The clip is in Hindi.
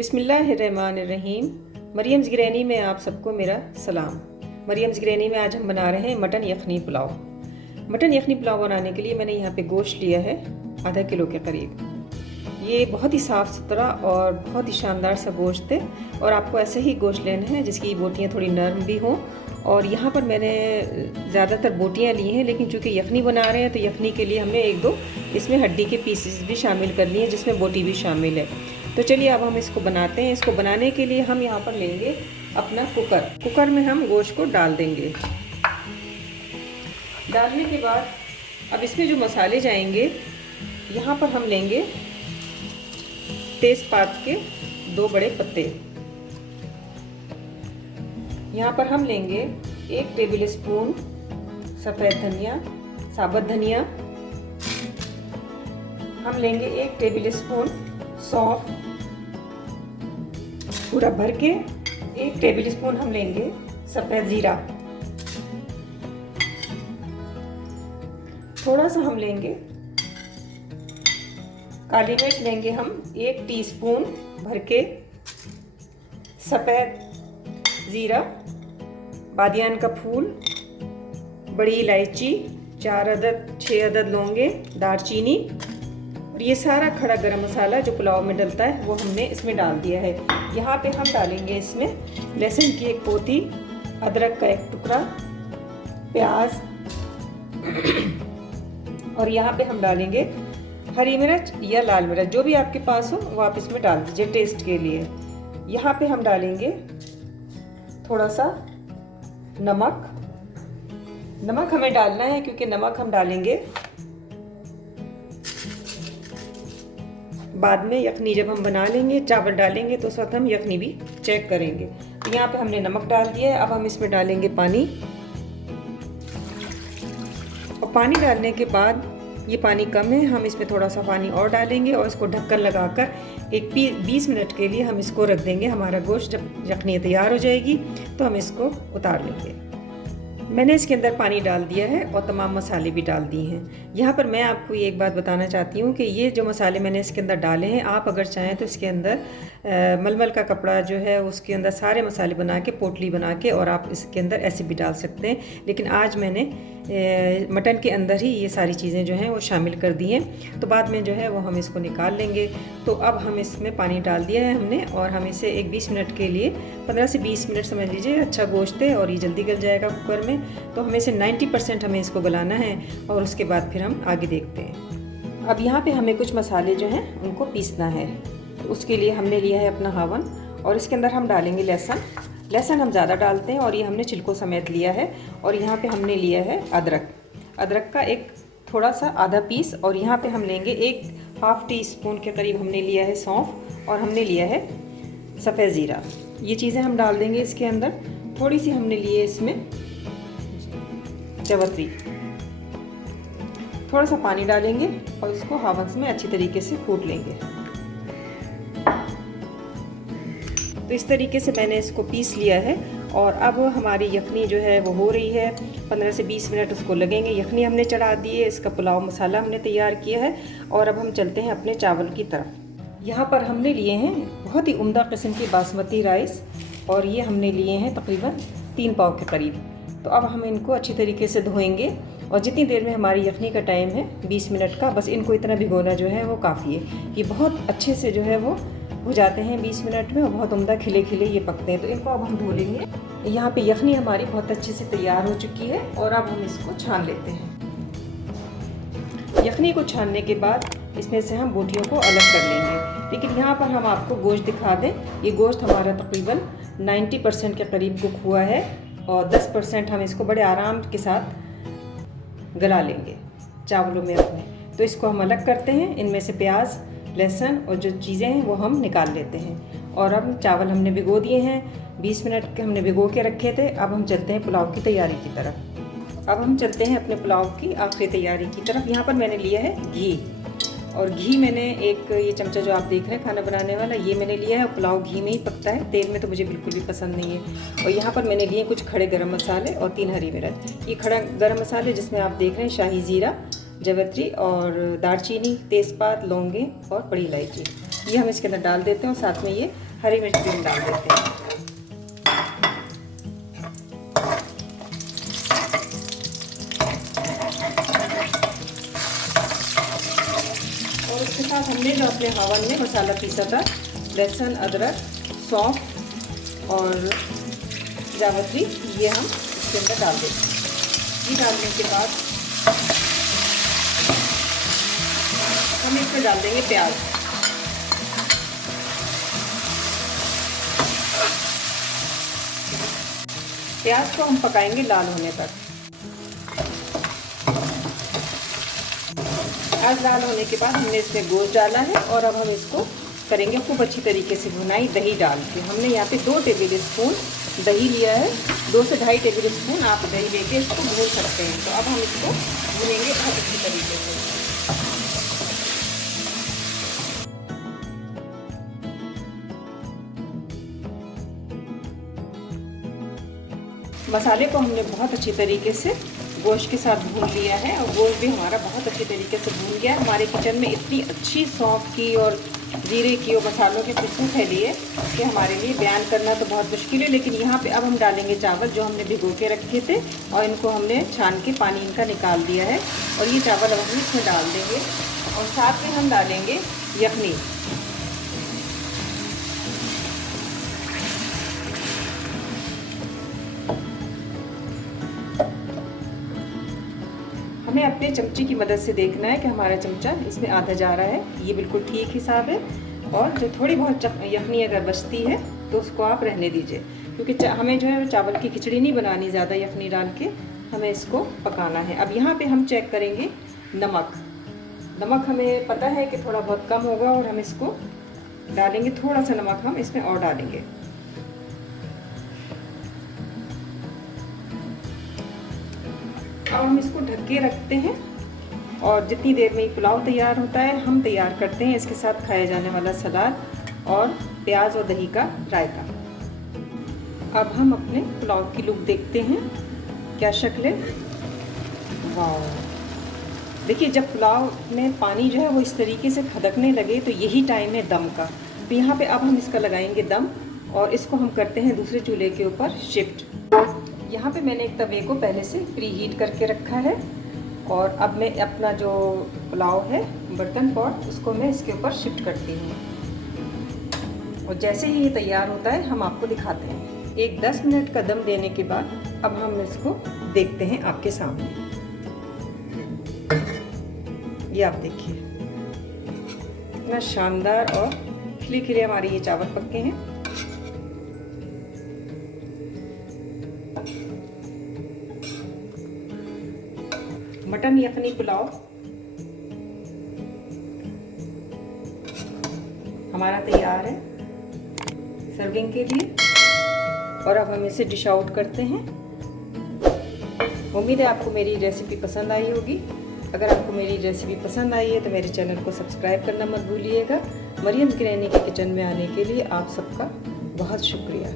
बिस्मिल्लाहिर्रहमानिर्रहीम। मरियम्स ग्रैनी में आप सबको मेरा सलाम। मरियम्स ग्रैनी में आज हम बना रहे हैं मटन यखनी पुलाव। मटन यखनी पुलाव बनाने के लिए मैंने यहाँ पे गोश्त लिया है आधा किलो के करीब। ये बहुत ही साफ़ सुथरा और बहुत ही शानदार सा गोश्त है और आपको ऐसे ही गोश्त लेना है जिसकी बोटियाँ थोड़ी नरम भी हों। और यहाँ पर मैंने ज़्यादातर बोटियाँ ली हैं, लेकिन चूँकि यखनी बना रहे हैं तो यखनी के लिए हमने एक दो इसमें हड्डी के पीसेस भी शामिल कर लिए हैं, जिसमें बोटी भी शामिल है। तो चलिए अब हम इसको बनाते हैं। इसको बनाने के लिए हम यहाँ पर लेंगे अपना कुकर में हम गोश्त को डाल देंगे। डालने के बाद अब इसमें जो मसाले जाएंगे, यहाँ पर हम लेंगे तेज़पात के 2 बड़े पत्ते। यहाँ पर हम लेंगे 1 टेबल स्पून सफ़ेद धनिया, साबुत धनिया। हम लेंगे 1 टेबल स्पून सौंफ पूरा भर के। 1 टेबल स्पून हम लेंगे सफ़ेद ज़ीरा। थोड़ा सा हम लेंगे काली मिर्च, लेंगे हम 1 टीस्पून भर के सफ़ेद ज़ीरा, बादियान का फूल, बड़ी इलायची, 6 अदद लौंगे, दालचीनी, और ये सारा खड़ा गरम मसाला जो पुलाव में डलता है वो हमने इसमें डाल दिया है। यहाँ पे हम डालेंगे इसमें लहसुन की 1 पोती, अदरक का 1 टुकड़ा, प्याज, और यहाँ पे हम डालेंगे हरी मिर्च या लाल मिर्च, जो भी आपके पास हो वो आप इसमें डाल दीजिए टेस्ट के लिए। यहाँ पे हम डालेंगे थोड़ा सा नमक हमें डालना है क्योंकि नमक हम डालेंगे बाद में। यखनी जब हम बना लेंगे, चावल डालेंगे तो उस वक्त हम यखनी भी चेक करेंगे। तो यहाँ पे हमने नमक डाल दिया है। अब हम इसमें डालेंगे पानी, और पानी डालने के बाद ये पानी कम है, हम इसमें थोड़ा सा पानी और डालेंगे और इसको ढक्कन लगाकर एक 20 मिनट के लिए हम इसको रख देंगे। हमारा गोश्त जब यखनी तैयार हो जाएगी तो हम इसको उतार लेंगे। मैंने इसके अंदर पानी डाल दिया है और तमाम मसाले भी डाल दिए हैं। यहाँ पर मैं आपको ये एक बात बताना चाहती हूँ कि ये जो मसाले मैंने इसके अंदर डाले हैं, आप अगर चाहें तो इसके अंदर मलमल का कपड़ा जो है उसके अंदर सारे मसाले बना के, पोटली बना के, और आप इसके अंदर ऐसे भी डाल सकते हैं। लेकिन आज मैंने मटन के अंदर ही ये सारी चीज़ें जो हैं वो शामिल कर दी हैं, तो बाद में जो है वो हम इसको निकाल लेंगे। तो अब हम इसमें पानी डाल दिया है हमने, और हम इसे एक 20 मिनट के लिए, 15 से 20 मिनट समझ लीजिए। अच्छा गोश्त है और ये जल्दी गल जाएगा कुकर में, तो हमें इसे 90% हमें इसको गलाना है और उसके बाद फिर हम आगे देखते हैं। अब यहाँ पे हमें कुछ मसाले जो हैं उनको पीसना है। तो उसके लिए हमने लिया है अपना हावन, और इसके अंदर हम डालेंगे लहसुन हम ज़्यादा डालते हैं और ये हमने छिलकों समेत लिया है। और यहाँ पे हमने लिया है अदरक का एक थोड़ा सा आधा पीस, और यहाँ पे हम लेंगे 1/2 टीस्पून के करीब हमने लिया है सौंफ, और हमने लिया है सफ़ेद ज़ीरा। ये चीज़ें हम डाल देंगे इसके अंदर। थोड़ी सी हमने लिए इसमें जावित्री, थोड़ा सा पानी डालेंगे और इसको हावन में अच्छी तरीके से कूट लेंगे। तो इस तरीके से मैंने इसको पीस लिया है, और अब हमारी यखनी जो है वो हो रही है। 15 से 20 मिनट उसको लगेंगे। यखनी हमने चढ़ा दी है, इसका पुलाव मसाला हमने तैयार किया है, और अब हम चलते हैं अपने चावल की तरफ। यहाँ पर हमने लिए हैं बहुत ही उम्दा किस्म की बासमती राइस, और ये हमने लिए हैं तकरीबन 3 पाव के करीब। तो अब हम इनको अच्छी तरीके से धोएंगे, और जितनी देर में हमारी यखनी का टाइम है 20 मिनट का, बस इनको इतना भिगोना जो है वो काफ़ी है। ये बहुत अच्छे से जो है वो हो जाते हैं 20 मिनट में, और बहुत उम्दा खिले खिले ये पकते हैं। तो इनको अब हम धो लेंगे। यहाँ पे यखनी हमारी बहुत अच्छे से तैयार हो चुकी है, और अब हम इसको छान लेते हैं। यखनी को छानने के बाद इसमें से हम बोटियों को अलग कर लेंगे। लेकिन यहाँ पर हम आपको गोश्त दिखा दें, ये गोश्त हमारा तकरीबन 90% के करीब कुक हुआ है, और 10% हम इसको बड़े आराम के साथ गला लेंगे चावलों में अपने। तो इसको हम अलग करते हैं। इनमें से प्याज, लहसुन और जो चीज़ें हैं वो हम निकाल लेते हैं। और अब चावल हमने भिगो दिए हैं, 20 मिनट के हमने भिगो के रखे थे। अब हम चलते हैं पुलाव की तैयारी की तरफ। अब हम चलते हैं अपने पुलाव की आखिरी तैयारी की तरफ। यहाँ पर मैंने लिया है घी, और घी मैंने एक ये चमचा जो आप देख रहे हैं खाना बनाने वाला, ये मैंने लिया है। और पुलाव घी में ही पकता है, तेल में तो मुझे बिल्कुल भी पसंद नहीं है। और यहाँ पर मैंने लिए कुछ खड़े गरम मसाले और 3 हरी मिर्च। ये खड़ा गरम मसाले जिसमें आप देख रहे हैं शाही ज़ीरा, जावित्री और दालचीनी, तेज़पात, लौंगे और बड़ी इलायची, ये हम इसके अंदर डाल देते हैं। और साथ में ये हरी मिर्च भी हम डाल देते हैं। और उसके साथ हमने जो अपने हवन में मसाला पीसा था, लहसुन, अदरक, सौंफ और जावित्री, ये हम इसके अंदर डाल देते हैं। ये डालने के बाद हम इसमें डाल देंगे प्याज। प्याज को हम पकाएंगे लाल होने तक। प्याज लाल होने के बाद हमने इसमें गोश्त डाला है और अब हम इसको करेंगे खूब अच्छी तरीके से भुनाई दही डाल के। हमने यहाँ पे 2 टेबल स्पून दही लिया है, 2 से 2.5 टेबल स्पून आप दही लेके इसको भून सकते हैं। तो अब हम इसको भुनेंगे बहुत अच्छी तरीके से। मसाले को हमने बहुत अच्छी तरीके से गोश्त के साथ भून लिया है और गोश्त भी हमारा बहुत अच्छी तरीके से भून गया है। हमारे किचन में इतनी अच्छी सौंफ की और जीरे की और मसालों की खुशबू फैली है कि हमारे लिए बयान करना तो बहुत मुश्किल है। लेकिन यहाँ पे अब हम डालेंगे चावल जो हमने भिगो के रखे थे और इनको हमने छान के पानी इनका निकाल दिया है और ये चावल अब हम इसमें डाल देंगे और साथ में हम डालेंगे यखनी। हमें अपने चमचे की मदद से देखना है कि हमारा चमचा इसमें आधा जा रहा है, ये बिल्कुल ठीक हिसाब है। और जो थोड़ी बहुत यखनी अगर बचती है तो उसको आप रहने दीजिए, क्योंकि हमें जो है चावल की खिचड़ी नहीं बनानी ज़्यादा यखनी डाल के, हमें इसको पकाना है। अब यहाँ पे हम चेक करेंगे नमक। नमक हमें पता है कि थोड़ा बहुत कम होगा और हम इसको डालेंगे, थोड़ा सा नमक हम इसमें और डालेंगे। अब हम इसको ढक के रखते हैं और जितनी देर में पुलाव तैयार होता है हम तैयार करते हैं इसके साथ खाया जाने वाला सलाद और प्याज और दही का रायता। अब हम अपने पुलाव की लुक देखते हैं, क्या शक्ल है। वाह, देखिए जब पुलाव में पानी जो है वो इस तरीके से खदकने लगे तो यही टाइम है दम का। तो यहाँ पे अब हम इसका लगाएंगे दम और इसको हम करते हैं दूसरे चूल्हे के ऊपर शिफ्ट। यहाँ पे मैंने एक तवे को पहले से प्री हीट करके रखा है और अब मैं अपना जो पुलाव है बर्तन पॉट उसको मैं इसके ऊपर शिफ्ट करती हूँ और जैसे ही ये तैयार होता है हम आपको दिखाते हैं। एक 10 मिनट का दम देने के बाद अब हम इसको देखते हैं आपके सामने। ये आप देखिए इतना शानदार और खिले खिले हमारे ये चावल पक्के हैं। मटन यखनी पुलाव हमारा तैयार है सर्विंग के लिए और अब हम इसे डिश आउट करते हैं। उम्मीद है आपको मेरी रेसिपी पसंद आई होगी। अगर आपको मेरी रेसिपी पसंद आई है तो मेरे चैनल को सब्सक्राइब करना मत भूलिएगा। मरियम किरैनी के किचन में आने के लिए आप सबका बहुत शुक्रिया।